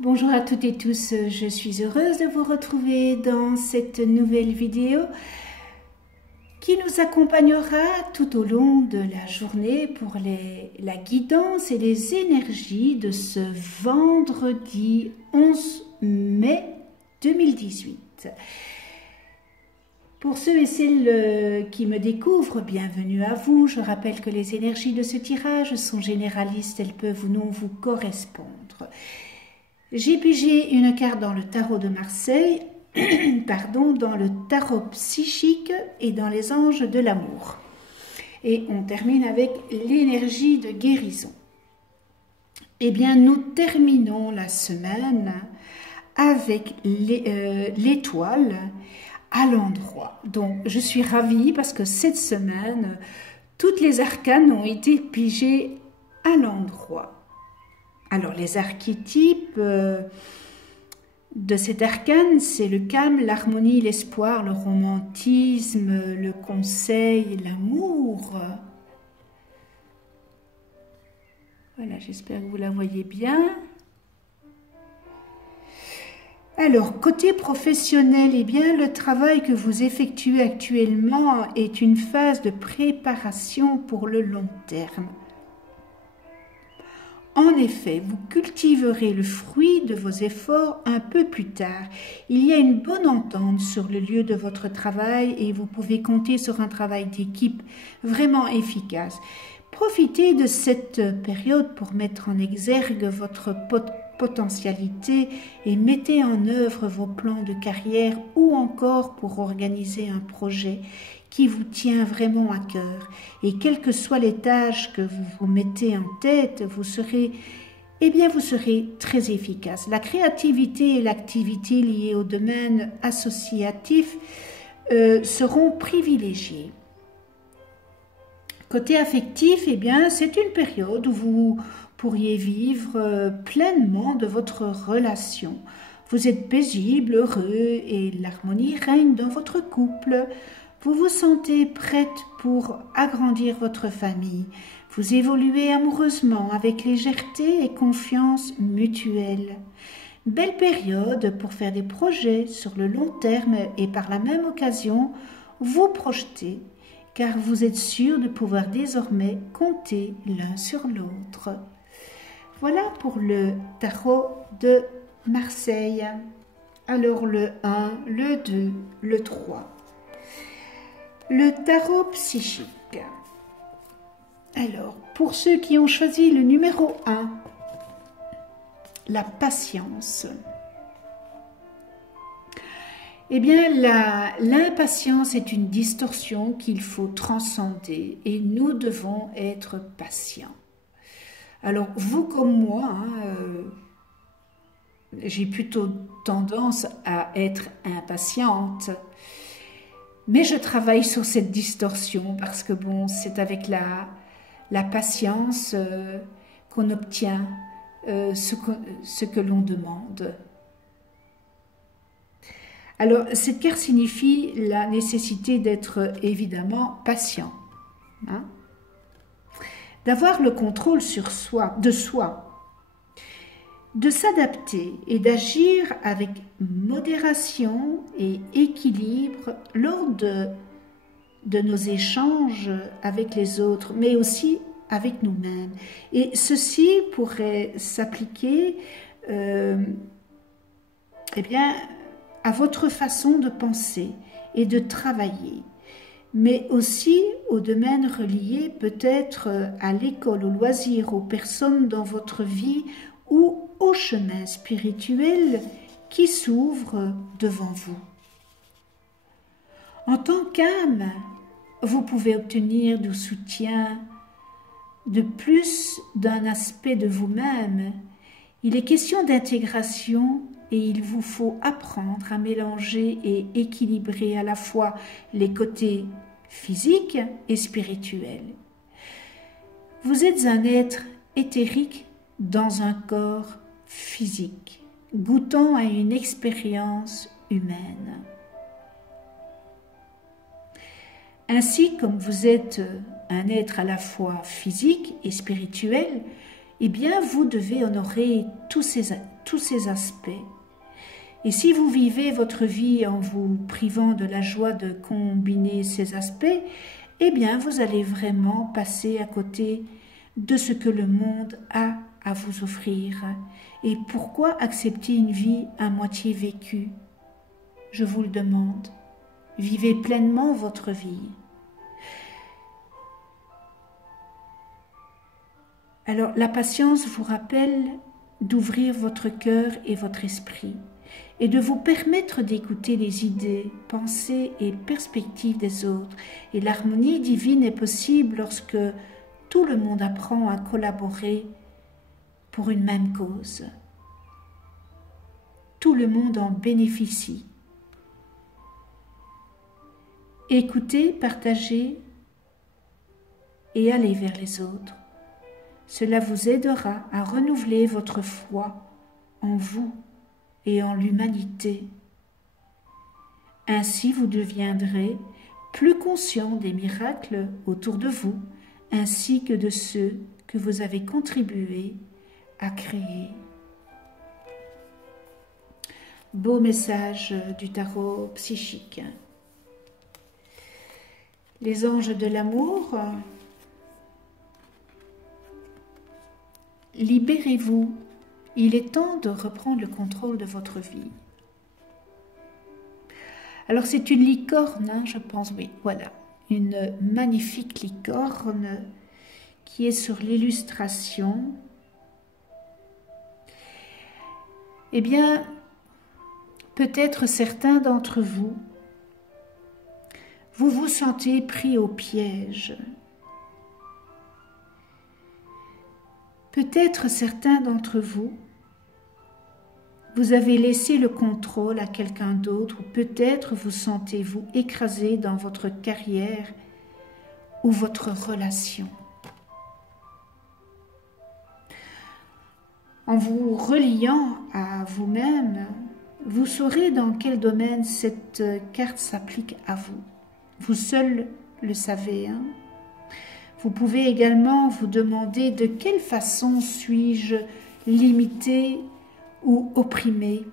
Bonjour à toutes et tous, je suis heureuse de vous retrouver dans cette nouvelle vidéo qui nous accompagnera tout au long de la journée pour la guidance et les énergies de ce vendredi 11 mai 2018. Pour ceux et celles qui me découvrent, bienvenue à vous. Je rappelle que les énergies de ce tirage sont généralistes, elles peuvent ou non vous correspondre. J'ai pigé une carte dans le tarot de Marseille, dans le tarot psychique et dans les anges de l'amour. Et on termine avec l'énergie de guérison. Eh bien, nous terminons la semaine avec l'étoile à l'endroit. Donc, je suis ravie parce que cette semaine, toutes les arcanes ont été pigées à l'endroit. Alors, les archétypes de cet arcane, c'est le calme, l'harmonie, l'espoir, le romantisme, le conseil, l'amour. Voilà, j'espère que vous la voyez bien. Alors, côté professionnel, eh bien, le travail que vous effectuez actuellement est une phase de préparation pour le long terme. En effet, vous cultiverez le fruit de vos efforts un peu plus tard. Il y a une bonne entente sur le lieu de votre travail et vous pouvez compter sur un travail d'équipe vraiment efficace. Profitez de cette période pour mettre en exergue votre potentialité et mettez en œuvre vos plans de carrière ou encore pour organiser un projet qui vous tient vraiment à cœur. Et quelles que soient les tâches que vous vous mettez en tête, vous serez très efficace. La créativité et l'activité liées au domaine associatif seront privilégiées. Côté affectif, eh bien, c'est une période où vous pourriez vivre pleinement de votre relation. Vous êtes paisible, heureux et l'harmonie règne dans votre couple. Vous vous sentez prête pour agrandir votre famille. Vous évoluez amoureusement avec légèreté et confiance mutuelle. Belle période pour faire des projets sur le long terme et par la même occasion vous projeter, car vous êtes sûr de pouvoir désormais compter l'un sur l'autre. Voilà pour le tarot de Marseille. Alors le 1, le 2, le 3. Le tarot psychique. Alors, pour ceux qui ont choisi le numéro 1, la patience. Eh bien, l'impatience est une distorsion qu'il faut transcender et nous devons être patients. Alors, vous comme moi, j'ai plutôt tendance à être impatiente. Mais je travaille sur cette distorsion parce que bon, c'est avec la patience qu'on obtient ce que l'on demande. Alors, cette carte signifie la nécessité d'être évidemment patient, d'avoir le contrôle de soi, de s'adapter et d'agir avec modération et équilibre lors de nos échanges avec les autres, mais aussi avec nous-mêmes. Et ceci pourrait s'appliquer à votre façon de penser et de travailler, mais aussi aux domaines reliés peut-être à l'école, aux loisirs, aux personnes dans votre vie ou au chemin spirituel qui s'ouvre devant vous. En tant qu'âme, vous pouvez obtenir du soutien de plus d'un aspect de vous-même. Il est question d'intégration et il vous faut apprendre à mélanger et équilibrer à la fois les côtés physiques et spirituels. Vous êtes un être éthérique dans un corps physique, goûtant à une expérience humaine. Ainsi, comme vous êtes un être à la fois physique et spirituel, eh bien vous devez honorer tous ces aspects. Et si vous vivez votre vie en vous privant de la joie de combiner ces aspects, eh bien vous allez vraiment passer à côté de ce que le monde a à vous offrir. Et pourquoi accepter une vie à moitié vécue? Je vous le demande. Vivez pleinement votre vie. Alors, la patience vous rappelle d'ouvrir votre cœur et votre esprit et de vous permettre d'écouter les idées, pensées et perspectives des autres. Et l'harmonie divine est possible lorsque tout le monde apprend à collaborer pour une même cause. Tout le monde en bénéficie. Écoutez, partagez et allez vers les autres. Cela vous aidera à renouveler votre foi en vous et en l'humanité. Ainsi, vous deviendrez plus conscient des miracles autour de vous, ainsi que de ceux que vous avez contribué à créer. Beau message du tarot psychique. Les anges de l'amour, libérez-vous. Il est temps de reprendre le contrôle de votre vie. Alors c'est une licorne, hein, je pense, oui, voilà. Une magnifique licorne qui est sur l'illustration. Eh bien, peut-être certains d'entre vous, vous vous sentez pris au piège. Peut-être certains d'entre vous, vous avez laissé le contrôle à quelqu'un d'autre, ou peut-être vous sentez-vous écrasé dans votre carrière ou votre relation. En vous reliant à vous-même, vous saurez dans quel domaine cette carte s'applique à vous. Vous seul le savez, hein? Vous pouvez également vous demander de quelle façon suis-je limité ou opprimé.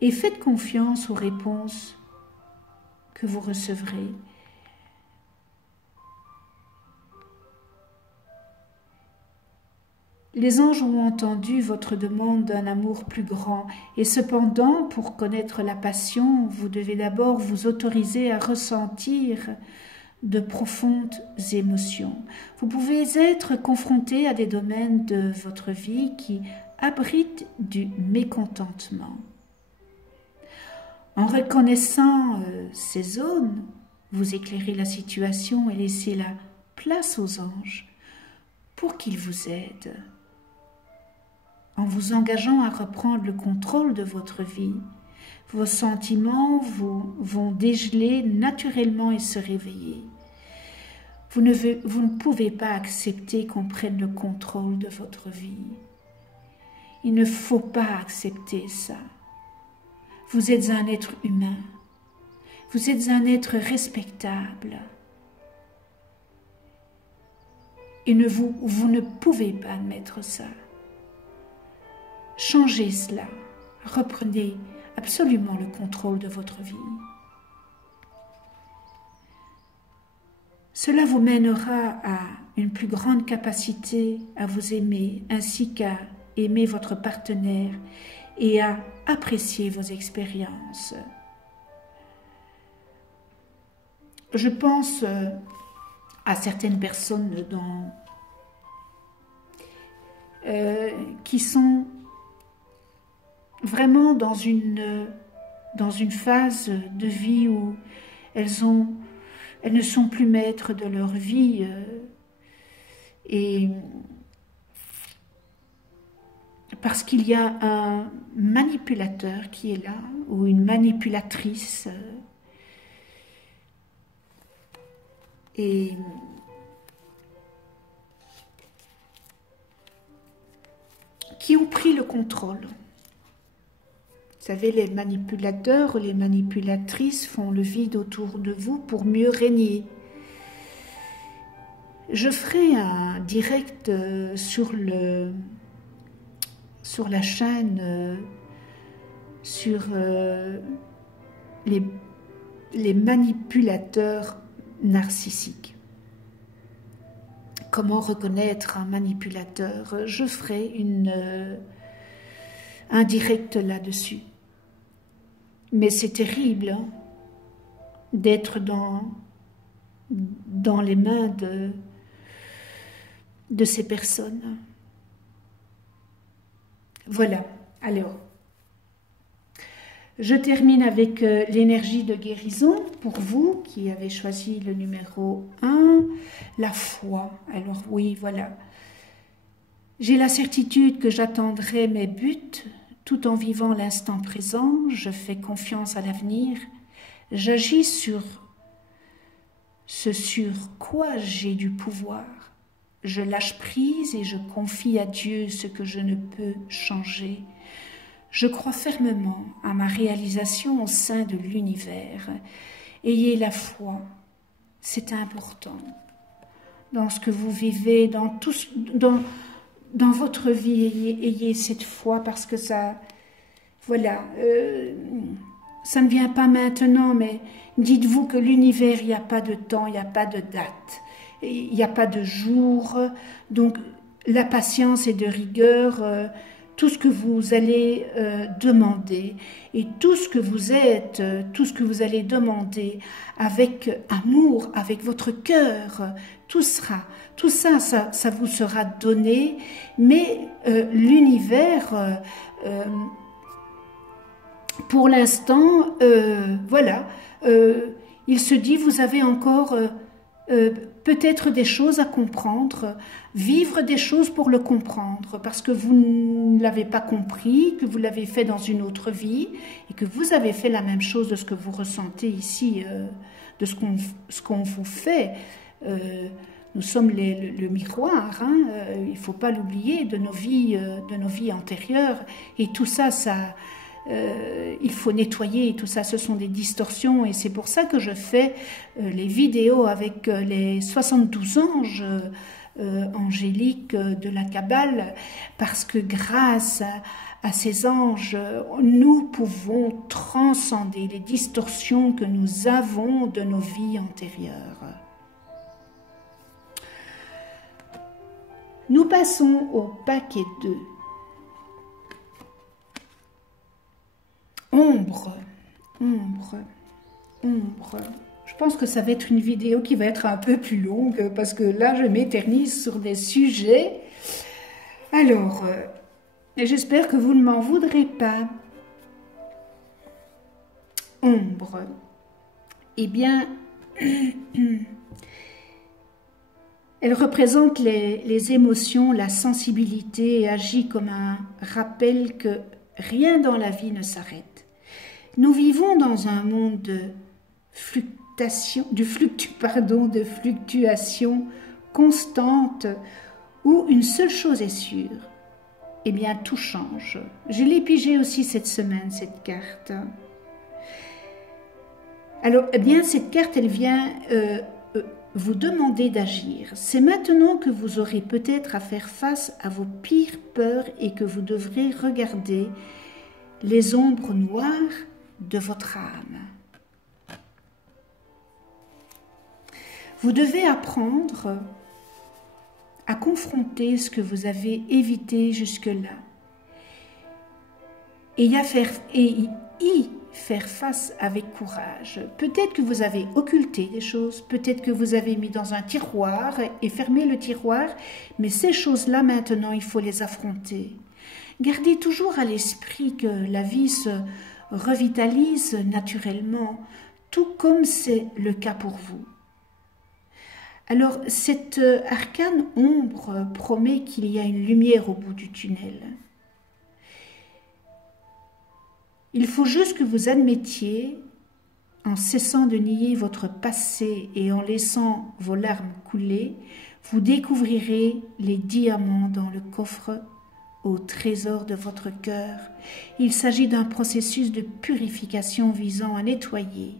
Et faites confiance aux réponses que vous recevrez. Les anges ont entendu votre demande d'un amour plus grand, et cependant, pour connaître la passion, vous devez d'abord vous autoriser à ressentir de profondes émotions. Vous pouvez être confronté à des domaines de votre vie qui abritent du mécontentement. En reconnaissant ces zones, vous éclairez la situation et laissez la place aux anges pour qu'ils vous aident. En vous engageant à reprendre le contrôle de votre vie, vos sentiments vont dégeler naturellement et se réveiller. Vous ne pouvez pas accepter qu'on prenne le contrôle de votre vie. Il ne faut pas accepter ça. Vous êtes un être humain. Vous êtes un être respectable. Et vous ne pouvez pas admettre ça. Changez cela. Reprenez absolument le contrôle de votre vie. Cela vous mènera à une plus grande capacité à vous aimer, ainsi qu'à aimer votre partenaire et à apprécier vos expériences. Je pense à certaines personnes qui sont vraiment dans une phase de vie où elles ne sont plus maîtres de leur vie et parce qu'il y a un manipulateur qui est là ou une manipulatrice et qui ont pris le contrôle. Vous savez, les manipulateurs ou les manipulatrices font le vide autour de vous pour mieux régner. Je ferai un direct sur la chaîne, sur les manipulateurs narcissiques. Comment reconnaître un manipulateur? Je ferai un direct là-dessus. Mais c'est terrible hein, d'être dans les mains de ces personnes. Voilà, alors, je termine avec l'énergie de guérison pour vous qui avez choisi le numéro 1, la foi. Alors oui, voilà. J'ai la certitude que j'atteindrai mes buts tout en vivant l'instant présent. Je fais confiance à l'avenir. J'agis sur ce sur quoi j'ai du pouvoir. Je lâche prise et je confie à Dieu ce que je ne peux changer. Je crois fermement à ma réalisation au sein de l'univers. Ayez la foi, c'est important. Dans ce que vous vivez, dans votre vie, ayez cette foi parce que ça, voilà, ça ne vient pas maintenant, mais dites-vous que l'univers, il n'y a pas de temps, il n'y a pas de date, il n'y a pas de jour, donc la patience est de rigueur. Tout ce que vous allez demander et tout ce que vous êtes, tout ce que vous allez demander avec amour, avec votre cœur, tout ça, ça vous sera donné, mais l'univers, pour l'instant, voilà, il se dit, vous avez encore peut-être des choses à comprendre, vivre des choses pour le comprendre, parce que vous ne l'avez pas compris, que vous l'avez fait dans une autre vie, et que vous avez fait la même chose de ce que vous ressentez ici, de ce qu'on vous fait. Nous sommes le miroir, hein, il ne faut pas l'oublier, de nos vies antérieures, et tout ça, il faut nettoyer tout ça, ce sont des distorsions et c'est pour ça que je fais les vidéos avec les 72 anges angéliques de la Kabbale, parce que grâce à ces anges, nous pouvons transcender les distorsions que nous avons de nos vies antérieures. Nous passons au paquet 2. Ombre. Je pense que ça va être une vidéo qui va être un peu plus longue parce que là, je m'éternise sur des sujets. Alors, j'espère que vous ne m'en voudrez pas. Ombre. Eh bien, elle représente les émotions, la sensibilité et agit comme un rappel que rien dans la vie ne s'arrête. Nous vivons dans un monde de fluctuation constante où une seule chose est sûre. Eh bien, tout change. Je l'ai pigé aussi cette semaine, cette carte. Alors, eh bien, cette carte, elle vient vous demander d'agir. C'est maintenant que vous aurez peut-être à faire face à vos pires peurs et que vous devrez regarder les ombres noires de votre âme. Vous devez apprendre à confronter ce que vous avez évité jusque-là et y faire face avec courage. Peut-être que vous avez occulté des choses, peut-être que vous avez mis dans un tiroir et fermé le tiroir, mais ces choses-là, maintenant, il faut les affronter. Gardez toujours à l'esprit que la vie se revitalise naturellement, tout comme c'est le cas pour vous. Alors, cette arcane ombre promet qu'il y a une lumière au bout du tunnel. Il faut juste que vous admettiez, en cessant de nier votre passé et en laissant vos larmes couler, vous découvrirez les diamants dans le coffre au trésor de votre cœur. Il s'agit d'un processus de purification visant à nettoyer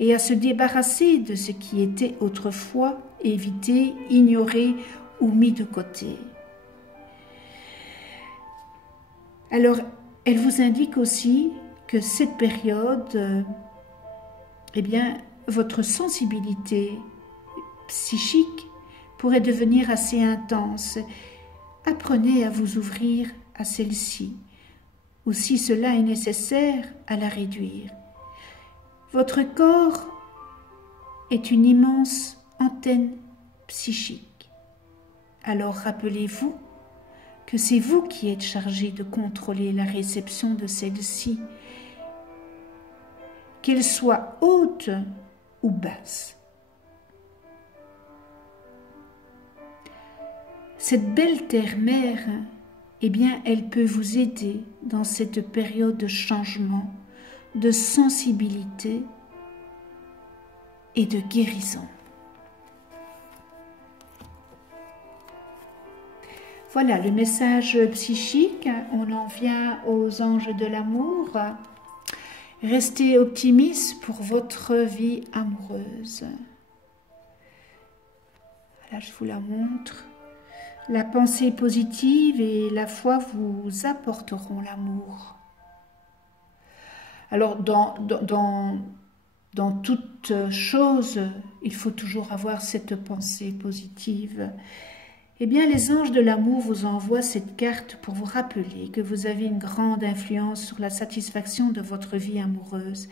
et à se débarrasser de ce qui était autrefois évité, ignoré ou mis de côté. Alors, elle vous indique aussi que cette période, eh bien, votre sensibilité psychique pourrait devenir assez intense. Apprenez à vous ouvrir à celle-ci, ou si cela est nécessaire, à la réduire. Votre corps est une immense antenne psychique. Alors rappelez-vous que c'est vous qui êtes chargé de contrôler la réception de celle-ci, qu'elle soit haute ou basse. Cette belle terre-mère, eh bien, elle peut vous aider dans cette période de changement, de sensibilité et de guérison. Voilà le message psychique. On en vient aux anges de l'amour. Restez optimiste pour votre vie amoureuse. Là, je vous la montre. La pensée positive et la foi vous apporteront l'amour. Alors, dans toute chose, il faut toujours avoir cette pensée positive. Eh bien, les anges de l'amour vous envoient cette carte pour vous rappeler que vous avez une grande influence sur la satisfaction de votre vie amoureuse.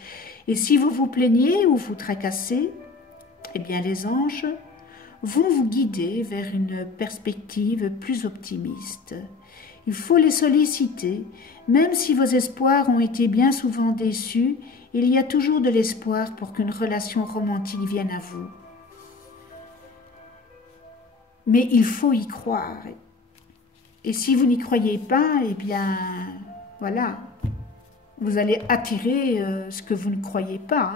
Et si vous vous plaignez ou vous tracassez, eh bien, les anges vont vous guider vers une perspective plus optimiste. Il faut les solliciter. Même si vos espoirs ont été bien souvent déçus, il y a toujours de l'espoir pour qu'une relation romantique vienne à vous. Mais il faut y croire. Et si vous n'y croyez pas, eh bien, voilà, vous allez attirer ce que vous ne croyez pas.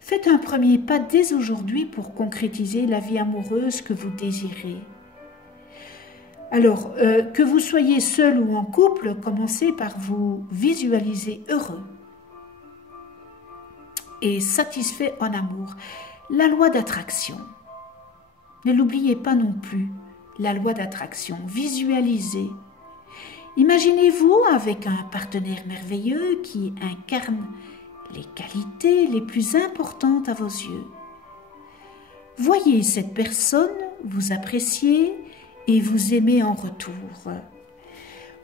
Faites un premier pas dès aujourd'hui pour concrétiser la vie amoureuse que vous désirez. Alors, que vous soyez seul ou en couple, commencez par vous visualiser heureux et satisfait en amour. La loi d'attraction. Ne l'oubliez pas non plus, la loi d'attraction. Visualisez. Imaginez-vous avec un partenaire merveilleux qui incarne les qualités les plus importantes à vos yeux. Voyez cette personne vous apprécier et vous aimer en retour.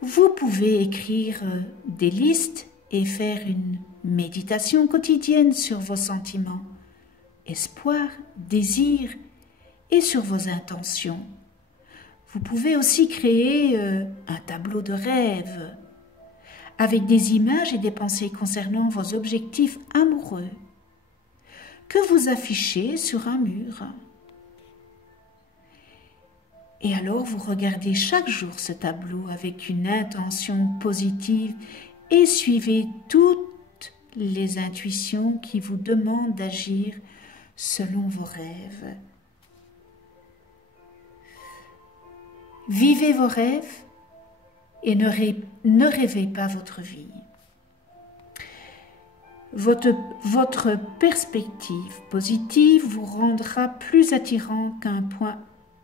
Vous pouvez écrire des listes et faire une méditation quotidienne sur vos sentiments, espoir, désir et sur vos intentions. Vous pouvez aussi créer un tableau de rêve avec des images et des pensées concernant vos objectifs amoureux que vous affichez sur un mur. Et alors vous regardez chaque jour ce tableau avec une intention positive et suivez toutes les intuitions qui vous demandent d'agir selon vos rêves. Vivez vos rêves et ne rêvez pas votre vie. Votre perspective positive vous rendra plus attirant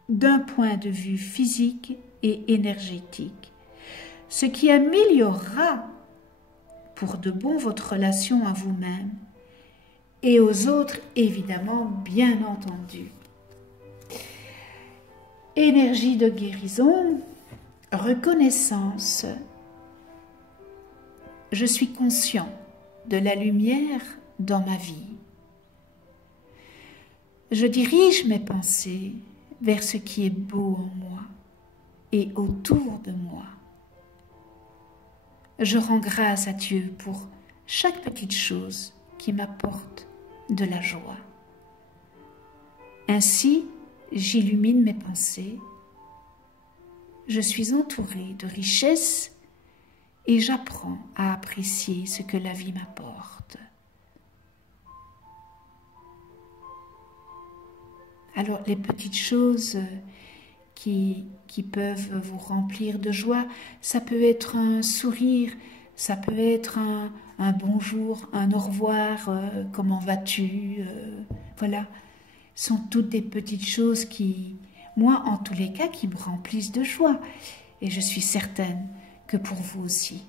d'un point de vue physique et énergétique, ce qui améliorera pour de bon votre relation à vous-même et aux autres, évidemment, bien entendu. Énergie de guérison, reconnaissance. Je suis conscient de la lumière dans ma vie. Je dirige mes pensées vers ce qui est beau en moi et autour de moi. Je rends grâce à Dieu pour chaque petite chose qui m'apporte de la joie. Ainsi, j'illumine mes pensées. Je suis entourée de richesses et j'apprends à apprécier ce que la vie m'apporte. Alors, les petites choses qui peuvent vous remplir de joie, ça peut être un sourire, ça peut être un bonjour, un au revoir, comment vas-tu, voilà, sont toutes des petites choses qui, moi en tous les cas, qui me remplissent de joie. Et je suis certaine que pour vous aussi.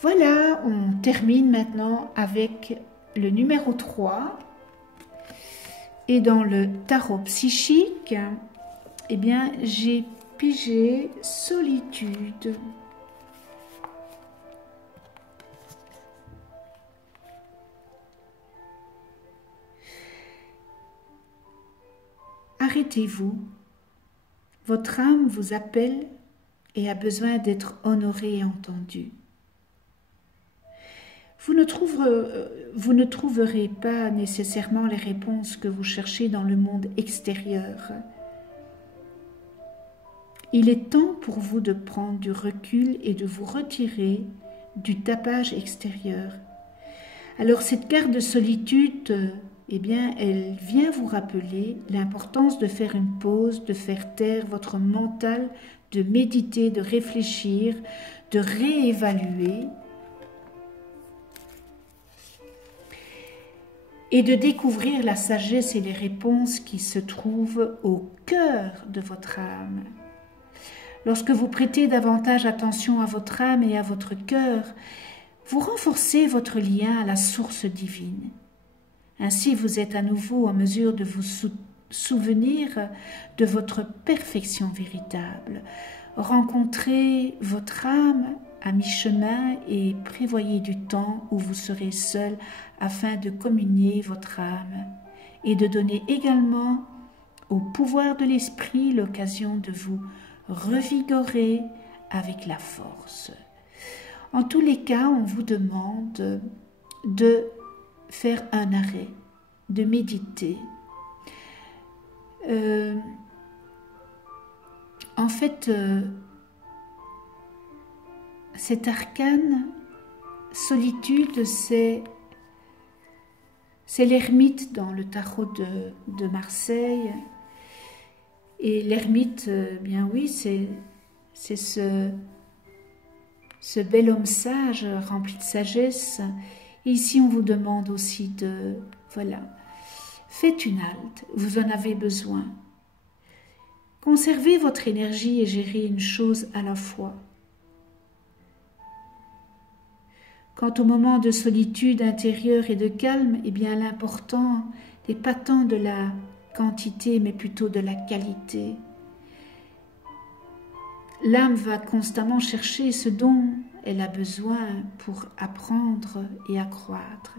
Voilà, on termine maintenant avec le numéro 3. Et dans le tarot psychique, eh bien, j'ai pigé solitude. Arrêtez-vous. Votre âme vous appelle et a besoin d'être honorée et entendue. Vous ne trouverez pas nécessairement les réponses que vous cherchez dans le monde extérieur. Il est temps pour vous de prendre du recul et de vous retirer du tapage extérieur. Alors cette carte de solitude, eh bien, elle vient vous rappeler l'importance de faire une pause, de faire taire votre mental, de méditer, de réfléchir, de réévaluer et de découvrir la sagesse et les réponses qui se trouvent au cœur de votre âme. Lorsque vous prêtez davantage attention à votre âme et à votre cœur, vous renforcez votre lien à la source divine. Ainsi, vous êtes à nouveau en mesure de vous souvenir de votre perfection véritable. Rencontrez votre âme à mi-chemin et prévoyez du temps où vous serez seul afin de communier votre âme et de donner également au pouvoir de l'esprit l'occasion de vous revigorer avec la force. En tous les cas, on vous demande de faire un arrêt, de méditer. En fait, cet arcane solitude, c'est l'ermite dans le tarot de Marseille. Et l'ermite, bien oui, c'est ce bel homme sage, rempli de sagesse. Et ici, on vous demande aussi de, voilà, faites une halte, vous en avez besoin. Conservez votre énergie et gérez une chose à la fois. Quant au moment de solitude intérieure et de calme, eh bien l'important n'est pas tant de la quantité, mais plutôt de la qualité. L'âme va constamment chercher ce dont elle a besoin pour apprendre et accroître.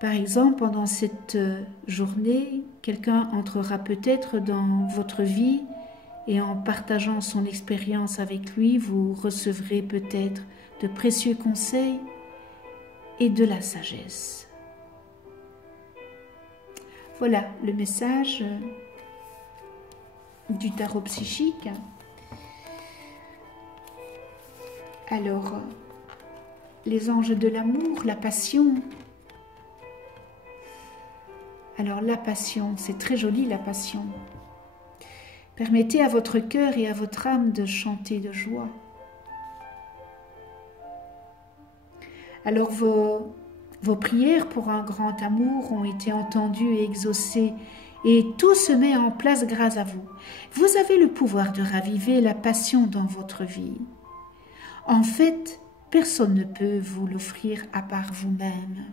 Par exemple, pendant cette journée, quelqu'un entrera peut-être dans votre vie et en partageant son expérience avec lui, vous recevrez peut-être de précieux conseils et de la sagesse. Voilà le message du tarot psychique. Alors, les anges de l'amour, la passion. Alors, la passion, c'est très joli la passion. Permettez à votre cœur et à votre âme de chanter de joie. Alors, vos prières pour un grand amour ont été entendues et exaucées, et tout se met en place grâce à vous. Vous avez le pouvoir de raviver la passion dans votre vie. En fait, personne ne peut vous l'offrir à part vous-même.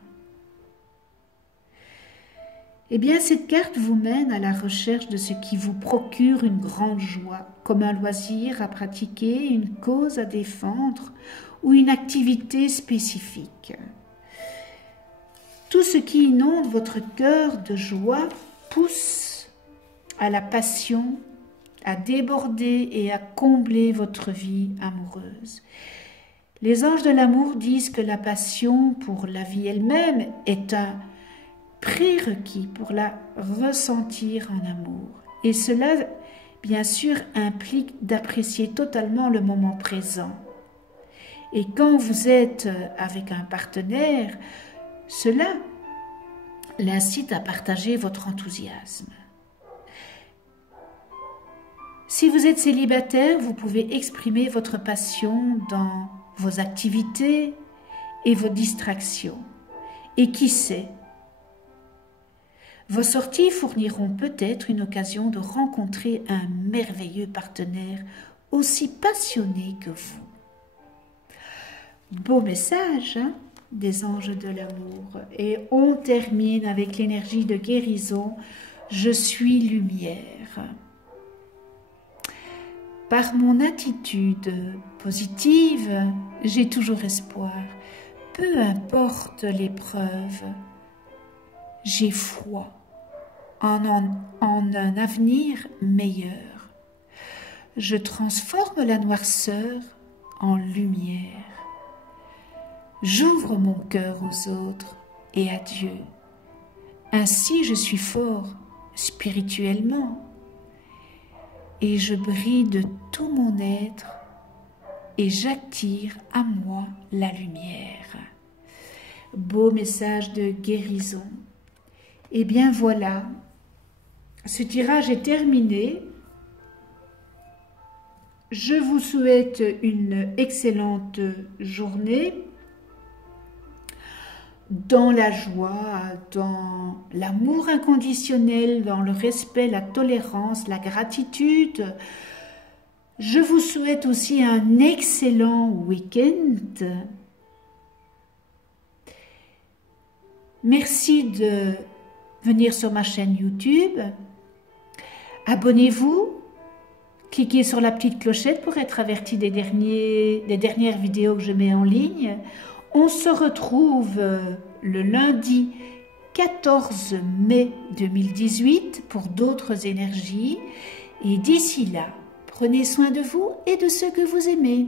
Eh bien, cette carte vous mène à la recherche de ce qui vous procure une grande joie, comme un loisir à pratiquer, une cause à défendre ou une activité spécifique. Tout ce qui inonde votre cœur de joie pousse à la passion, à déborder et à combler votre vie amoureuse. Les anges de l'amour disent que la passion pour la vie elle-même est un prérequis pour la ressentir en amour. Et cela, bien sûr, implique d'apprécier totalement le moment présent. Et quand vous êtes avec un partenaire, cela l'incite à partager votre enthousiasme. Si vous êtes célibataire, vous pouvez exprimer votre passion dans vos activités et vos distractions. Et qui sait, vos sorties fourniront peut-être une occasion de rencontrer un merveilleux partenaire aussi passionné que vous. Beau message, hein, des anges de l'amour. Et on termine avec l'énergie de guérison. Je suis lumière. Par mon attitude positive, j'ai toujours espoir. Peu importe l'épreuve, j'ai foi en un avenir meilleur. Je transforme la noirceur en lumière. J'ouvre mon cœur aux autres et à Dieu. Ainsi je suis fort spirituellement et je brille de tout mon être et j'attire à moi la lumière. Beau message de guérison. Eh bien voilà, ce tirage est terminé. Je vous souhaite une excellente journée dans la joie, dans l'amour inconditionnel, dans le respect, la tolérance, la gratitude. Je vous souhaite aussi un excellent week-end. Merci de venir sur ma chaîne YouTube. Abonnez-vous. Cliquez sur la petite clochette pour être averti des dernières vidéos que je mets en ligne. On se retrouve le lundi 14 mai 2018 pour d'autres énergies. Et d'ici là, prenez soin de vous et de ceux que vous aimez.